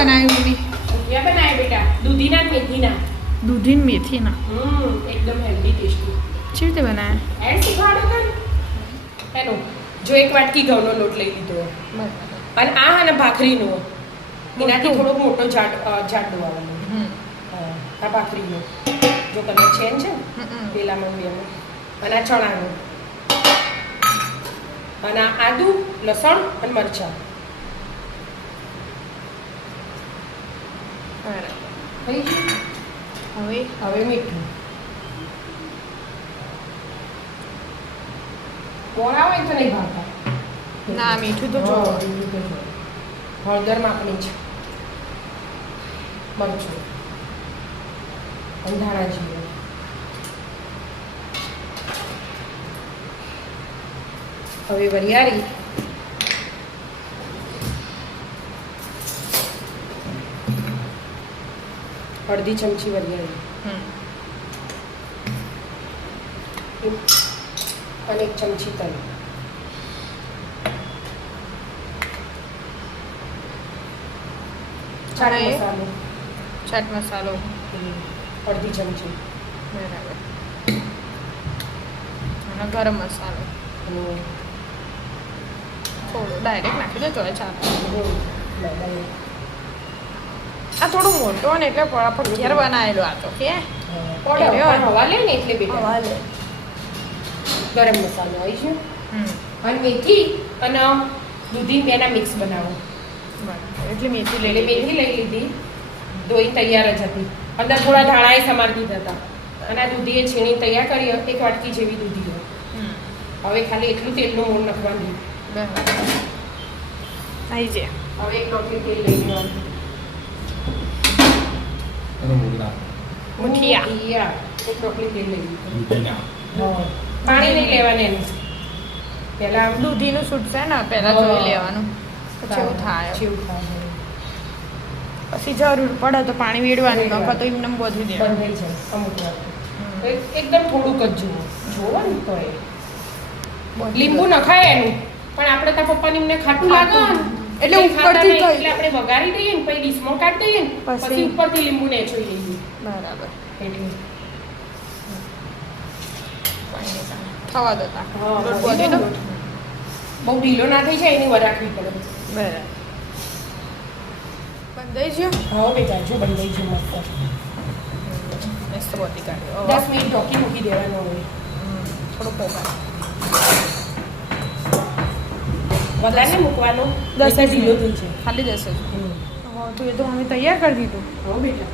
બનાવ્યું મમ્મી? ભજીયા બનાવ્યા બેટા, દૂધીના ને મેથીના. દૂધી ને મેથીના. એકદમ હેલ્ધી ટેસ્ટી. કેવી રીતે બનાવ્યા? એડ શીખવાડો તને. હેલો, જો એક વાટકી ઘઉંનો લોટ લઈ લીધો અને આ અને ભાખરીનો એનાથી થોડોક મોટો જાડો આવવાનો. આ ભાખરીનો જો કલર ચેન્જ છે ને પેલામાં બેમાં, અને આ ચણાનો, અને આ આદુ લસણ અને મરચાં. થઈ ગયું. હવે મીઠું. કોણ આવે તો નહીં ભાવતા. ના મીઠું તો જો. હળદર માપની છે, મરચું અને ધાણા જીરું. હવે વરિયાળી, અડધી ચમચી વરિયાળી અને 1 ચમચી તલ. ચાટ મસાલો અડધી ચમચી. બરાબર. અને ગરમ મસાલો થોડો ડાયરેક્ટ નાખી દે તો ચાલે. આ થોડું મોટો ને એટલે ફટાફટ ઘેર બનાવેલો આ તો કે હવા લે ને એટલે બેટા હવા લે. ગરમ મસાલો આવી છે અને મેથી અને દૂધી બેના મિક્સ બનાવો. એટલે મેથી એટલે મેથી લઈ લીધી, દોઈ તૈયાર જ હતી. અંદર થોડા ધાણાએ સમારી દીધા હતા અને આ દૂધીએ છીણી તૈયાર કરી 1 વાટકી જેવી દૂધી હોય. હવે ખાલી એટલું તેલનું મોણ નાખવાનું. આવી જાય. હવે 1 રોટલી તેલ લઈ લેવાનું. મુઠિયા 1 રોટલી તેલ લઈ લીધું. પાણી નહીં લેવાનું એનું. પહેલા દૂધીનું છૂટશે ને પહેલા જોઈ લેવાનું, પછી એવું થાય. પછી જરૂર પડે તો પાણી વેડવાનું, નખો તો એમને બધું દે બંધ થઈ જાય અમુક વાર. એકદમ થોડુંક જ જોવો ને તો એ લીંબુ નખાય એનું, પણ આપણે તાર પપ્પાને એમને ખાટું લાગે એટલે ઉપરથી એટલે આપણે વઘારી દઈએ ને પછી ડીશમાં કાઢી દઈએ ને પછી ઉપરથી લીંબુ નેચોઈ લઈએ. બરાબર. એટલે થવા દેતા. બહુ ઢીલો ના થઈ જાય એની વરાખવી પડે. બરાબર. બંધાઈ ગયો? હા બેટા, જો બંધાઈ ગયો મસ્ત. મસ્ત બોટી કાઢ્યો. 10 મિનિટ ઢોકી મૂકી દેવાનો. હવે થોડો પોકા વધારે મૂકવાનો, 10 ઢીલો થઈ જાય. ખાલી 10 જ. તો એ તો અમે તૈયાર કરી દીધું. હા બેટા,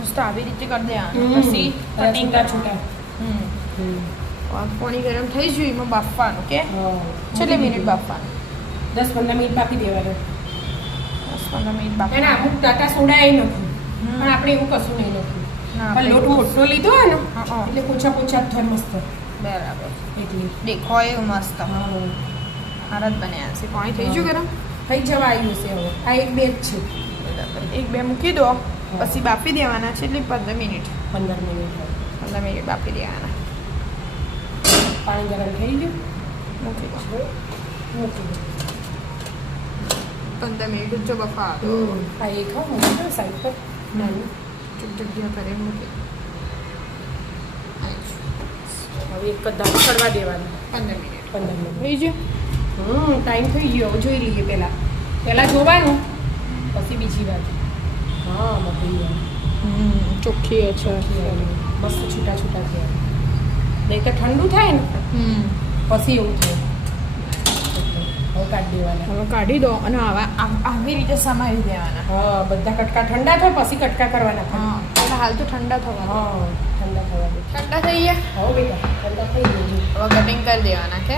મસ્ત આવી રીતે કરી દેવાનું. પછી કટિંગ છૂટા. પાણી ગરમ થઈ ગયું, એમાં બાફવાનું કે છેલ્લી મિનિટ બાફવાનું. 10-15 મિનિટ બાફી દેવાનું. 10-15 મિનિટ બાફી. એના અમુક ટાટા સોડા એ નથી, પણ આપણે એવું કશું નહીં નથી. લોટ મોટો લીધો હોય ને એટલે પોચા પોચા થર મસ્ત. બરાબર. એટલે દેખો એવું મસ્ત હારત બન્યા છે. પાણી થઈ ગયું ગરમ? થઈ જવા આવ્યું છે હવે. આ 1-2 જ છે. બરાબર. 1-2 મૂકી દો, પછી બાફી દેવાના છે. એટલે 15 મિનિટ 15 મિનિટ બાફી દેવાના. પાણી ગરમ થઈ ગયું, મૂકી દો. મૂકી દો. 15 મિનિટ જો બફા આ એક મૂકી દો સાઈડ પર. નાનું જગ્યા કરે મૂકી. હવે એક દાળ ચડવા દેવાનું. 15 મિનિટ. 15 મિનિટ થઈ ગયો? ટાઈમ થઈ ગયો. જોઈ લઈએ પહેલાં જોવાનું, પછી બીજી વાત. હા બધી ચોખ્ખી છે. મસ્ત છૂટા છૂટા થયા. નહીં તો ઠંડુ થાય ને પછી એવું થાય. હવે કાઢી દેવાના. હવે કાઢી દો અને આવી રીતે સમાવી દેવાના. હા, બધા કટકા ઠંડા થાય પછી કટકા કરવાના. હા, એટલે હાલ તો ઠંડા થવા. હા, ઠંડા થવા દે. ઠંડા થઈ ગયા? હવે બેટા ઠંડા થઈ ગયું. હવે કટિંગ કરી દેવાના કે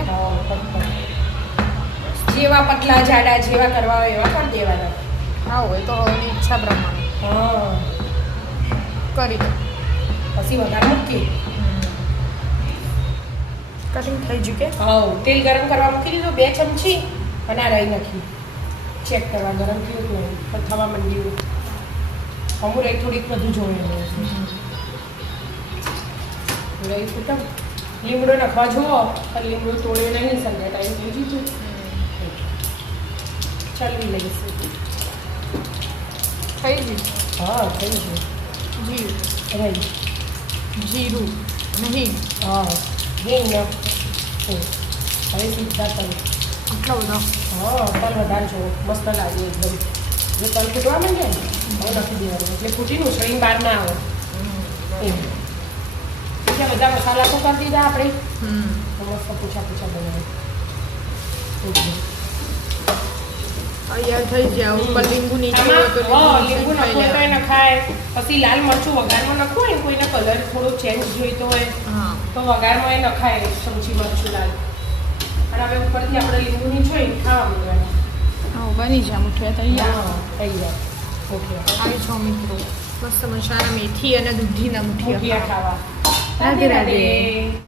જેવા પતલા જાડા જેવા કરવા હોય એવા કરી દેવાના. હા હોય તો હવેની ઈચ્છા પ્રમાણે હા કરી દો. પછી વઘાર મૂકી. કટિંગ થઈ ગયું કે? હા, તેલ ગરમ કરવા મૂકી દીધું 2 ચમચી અને આ રાઈ નાખી. ચેક કરવા ગરમ થયું કે નહીં, પણ થવા માંડ્યું. અમુક રાઈ થોડીક વધુ જોઈએ. રાઈ પૂતમ લીમડો નાખવા જુઓ, પણ લીમડો તોડે નહીં. સંધ્યા ટાઈમ થઈ ગયું. ચલવી લઈશું. થઈ ગયું. હા થઈ ગયું. જીરું રહી. જીરું નહીં હા હિંગ ને હવે સીધા તલ. આટલો બધો. હા તલ વધારજો મસ્ત લાગ્યું એકદમ. જો તલ ફૂટવા માંડે ને હવે નાખી દેવાનું એટલે ફૂટીને ઉછળીને બહાર ના આવે એમ. બીજા બધા મસાલા તો કરી દીધા આપણે. તો મસ્ત પૂછા બનાવે. તૈયાર થઈ ગયા. ઉપર લીંબુ નીચે લીંબુ નખવું તો નખાય. પછી લાલ મરચું વઘારમાં નખવું હોય ને કોઈને કલર થોડો ચેન્જ જોઈતો હોય તો વઘારમાં એ નખાય સમજી મરચું લાલ. અને હવે ઉપરથી આપણે લીંબુ નીચોઈને ખાવા માંડવાનું. બની જા મુઠિયા તૈયાર. તૈયાર. ઓકે આવી છો મિત્રો મસ્ત મસાલા મેથી અને દૂધીના મુઠિયા ખાવા. રાધે રાધે.